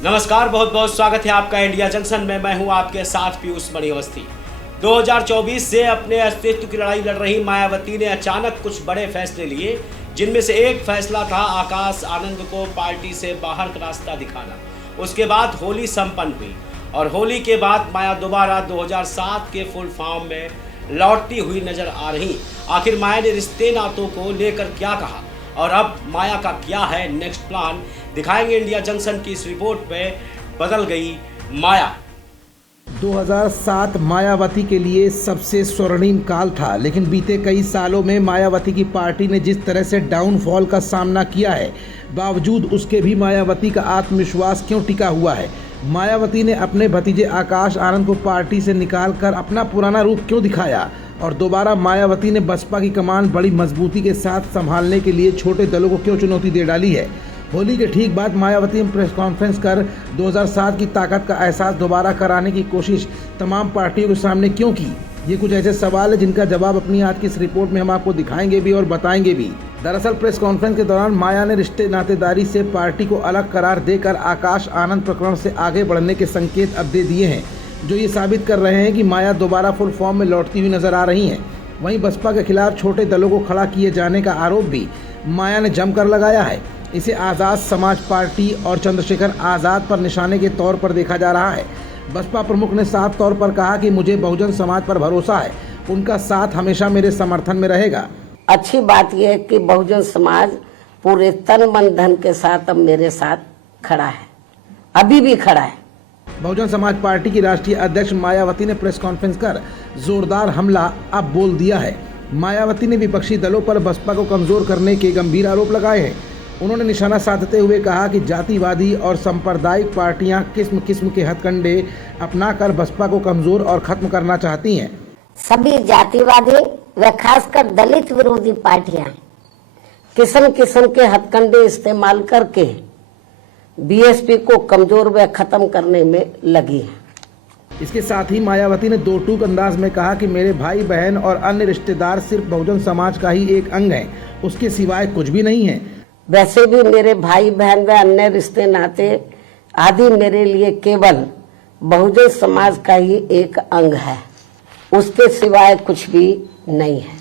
नमस्कार, बहुत बहुत स्वागत है आपका इंडिया जंक्शन में। मैं हूं आपके साथ पीयूष मणि अवस्थी। 2024 से अपने अस्तित्व की लड़ाई लड़ रही मायावती ने अचानक कुछ बड़े फैसले लिए, जिनमें से एक फैसला था आकाश आनंद को पार्टी से बाहर का रास्ता दिखाना। उसके बाद होली संपन्न हुई और होली के बाद माया दोबारा 2007 के फुल फॉर्म में लौटती हुई नजर आ रही। आखिर माया ने रिश्ते नातों को लेकर क्या कहा और अब माया का क्या है नेक्स्ट प्लान, दिखाएंगे इंडिया जंक्शन की इस रिपोर्ट में। बदल गई माया। 2007 मायावती के लिए सबसे स्वर्णिम काल था, लेकिन बीते कई सालों में मायावती की पार्टी ने जिस तरह से डाउनफॉल का सामना किया है, बावजूद उसके भी मायावती का आत्मविश्वास क्यों टिका हुआ है? मायावती ने अपने भतीजे आकाश आनंद को पार्टी से निकालकर अपना पुराना रूप क्यों दिखाया और दोबारा मायावती ने बसपा की कमान बड़ी मजबूती के साथ संभालने के लिए छोटे दलों को क्यों चुनौती दे डाली है? होली के ठीक बाद मायावती ने प्रेस कॉन्फ्रेंस कर 2007 की ताकत का एहसास दोबारा कराने की कोशिश तमाम पार्टियों के सामने क्यों की? ये कुछ ऐसे सवाल है जिनका जवाब अपनी आज की इस रिपोर्ट में हम आपको दिखाएंगे भी और बताएंगे भी। दरअसल प्रेस कॉन्फ्रेंस के दौरान माया ने रिश्ते नातेदारी से पार्टी को अलग करार देकर आकाश आनंद प्रकरण से आगे बढ़ने के संकेत अब दे दिए हैं, जो ये साबित कर रहे हैं कि माया दोबारा फुल फॉर्म में लौटती हुई नजर आ रही हैं। वहीं बसपा के खिलाफ छोटे दलों को खड़ा किए जाने का आरोप भी माया ने जमकर लगाया है। इसे आज़ाद समाज पार्टी और चंद्रशेखर आज़ाद पर निशाने के तौर पर देखा जा रहा है। बसपा प्रमुख ने साफ तौर पर कहा कि मुझे बहुजन समाज पर भरोसा है, उनका साथ हमेशा मेरे समर्थन में रहेगा। अच्छी बात यह है कि बहुजन समाज पूरे तन मन धन के साथ अब मेरे साथ खड़ा है, अभी भी खड़ा है। बहुजन समाज पार्टी की राष्ट्रीय अध्यक्ष मायावती ने प्रेस कॉन्फ्रेंस कर जोरदार हमला अब बोल दिया है। मायावती ने विपक्षी दलों पर बसपा को कमजोर करने के गंभीर आरोप लगाए हैं। उन्होंने निशाना साधते हुए कहा कि जातिवादी और सांप्रदायिक पार्टियां किस्म किस्म के हथकंडे अपनाकर बसपा को कमजोर और खत्म करना चाहती हैं। सभी जातिवादी व खासकर दलित विरोधी पार्टियां किस्म किस्म के हथकंडे इस्तेमाल करके बीएसपी को कमजोर व खत्म करने में लगी है। इसके साथ ही मायावती ने दो टूक अंदाज में कहा कि मेरे भाई बहन और अन्य रिश्तेदार सिर्फ बहुजन समाज का ही एक अंग है, उसके सिवाय कुछ भी नहीं है। वैसे भी मेरे भाई बहन व अन्य रिश्ते नाते आदि मेरे लिए केवल बहुजन समाज का ही एक अंग है, उसके सिवाय कुछ भी नहीं है।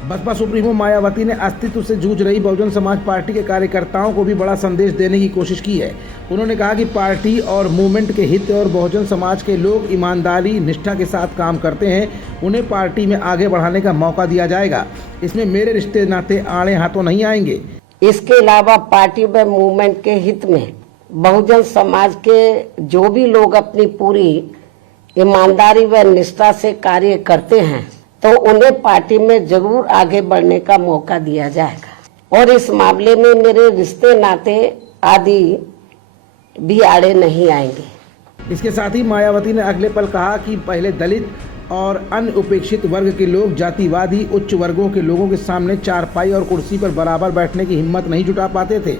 बसपा सुप्रीमो मायावती ने अस्तित्व से जूझ रही बहुजन समाज पार्टी के कार्यकर्ताओं को भी बड़ा संदेश देने की कोशिश की है। उन्होंने कहा कि पार्टी और मूवमेंट के हित और बहुजन समाज के लोग ईमानदारी निष्ठा के साथ काम करते हैं, उन्हें पार्टी में आगे बढ़ाने का मौका दिया जाएगा। इसमें मेरे रिश्ते नाते आड़े हाथों नहीं आएंगे। इसके अलावा पार्टी व मूवमेंट के हित में बहुजन समाज के जो भी लोग अपनी पूरी ईमानदारी व निष्ठा से कार्य करते हैं, तो उन्हें पार्टी में जरूर आगे बढ़ने का मौका दिया जाएगा और इस मामले में मेरे रिश्ते नाते आदि भी आड़े नहीं आएंगे। इसके साथ ही मायावती ने अगले पल कहा कि पहले दलित और अन्य उपेक्षित वर्ग के लोग जातिवादी उच्च वर्गों के लोगों के सामने चारपाई और कुर्सी पर बराबर बैठने की हिम्मत नहीं जुटा पाते थे।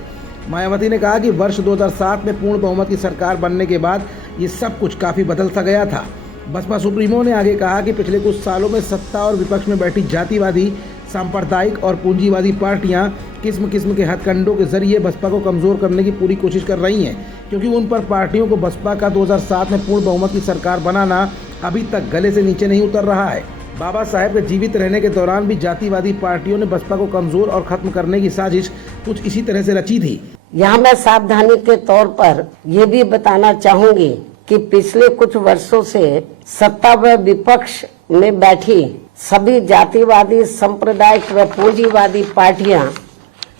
मायावती ने कहा कि वर्ष 2007 में पूर्ण बहुमत की सरकार बनने के बाद ये सब कुछ काफ़ी बदल सा गया था। बसपा सुप्रीमो ने आगे कहा कि पिछले कुछ सालों में सत्ता और विपक्ष में बैठी जातिवादी, सांप्रदायिक और पूंजीवादी पार्टियां किस्म किस्म के हथकंडों के जरिए बसपा को कमजोर करने की पूरी कोशिश कर रही हैं, क्योंकि उन पर पार्टियों को बसपा का 2007 में पूर्ण बहुमत की सरकार बनाना अभी तक गले से नीचे नहीं उतर रहा है। बाबा साहेब के जीवित रहने के दौरान भी जातिवादी पार्टियों ने बसपा को कमजोर और खत्म करने की साजिश कुछ इसी तरह से रची थी। यहाँ मैं सावधानी के तौर पर यह भी बताना चाहूंगी कि पिछले कुछ वर्षों से सत्ता व विपक्ष में बैठी सभी जातिवादी, सांप्रदायिक व पूंजीवादी पार्टियां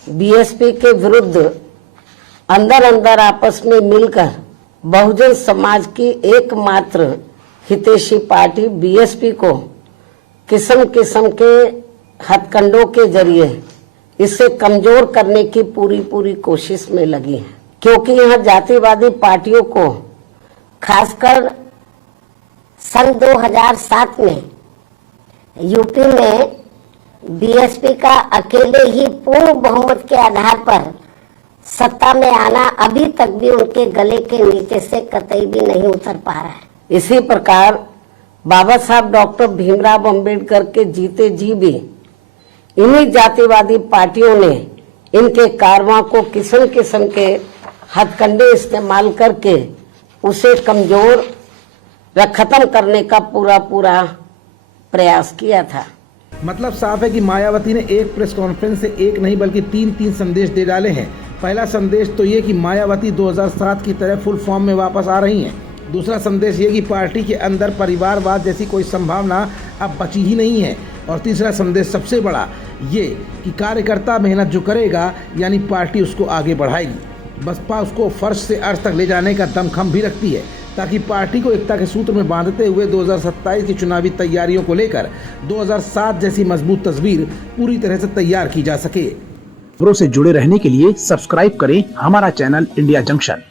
बीएसपी के विरुद्ध अंदर अंदर आपस में मिलकर बहुजन समाज की एकमात्र हितैषी पार्टी बीएसपी को किस्म किस्म के हथकंडों के जरिए इसे कमजोर करने की पूरी कोशिश में लगी है, क्योंकि यहाँ जातिवादी पार्टियों को खासकर सन 2007 में यूपी में बीएसपी का अकेले ही पूर्ण बहुमत के आधार पर सत्ता में आना अभी तक भी उनके गले के नीचे से कतई भी नहीं उतर पा रहा है। इसी प्रकार बाबा साहब डॉक्टर भीमराव अंबेडकर के जीते जी भी इन्हीं जातिवादी पार्टियों ने इनके कारवां को किस्म किस्म के हथकंडे इस्तेमाल करके उसे कमजोर व खत्म करने का पूरा प्रयास किया था। मतलब साफ है कि मायावती ने एक प्रेस कॉन्फ्रेंस से एक नहीं बल्कि तीन संदेश दे डाले हैं। पहला संदेश तो ये कि मायावती 2007 की तरह फुल फॉर्म में वापस आ रही हैं। दूसरा संदेश ये कि पार्टी के अंदर परिवारवाद जैसी कोई संभावना अब बची ही नहीं है। और तीसरा संदेश सबसे बड़ा ये कि कार्यकर्ता मेहनत जो करेगा यानी पार्टी उसको आगे बढ़ाएगी। बसपा उसको फर्श से अर्श तक ले जाने का दमखम भी रखती है ताकि पार्टी को एकता के सूत्र में बांधते हुए 2027 की चुनावी तैयारियों को लेकर 2007 जैसी मजबूत तस्वीर पूरी तरह से तैयार की जा सके। खबरों से जुड़े रहने के लिए सब्सक्राइब करें हमारा चैनल इंडिया जंक्शन।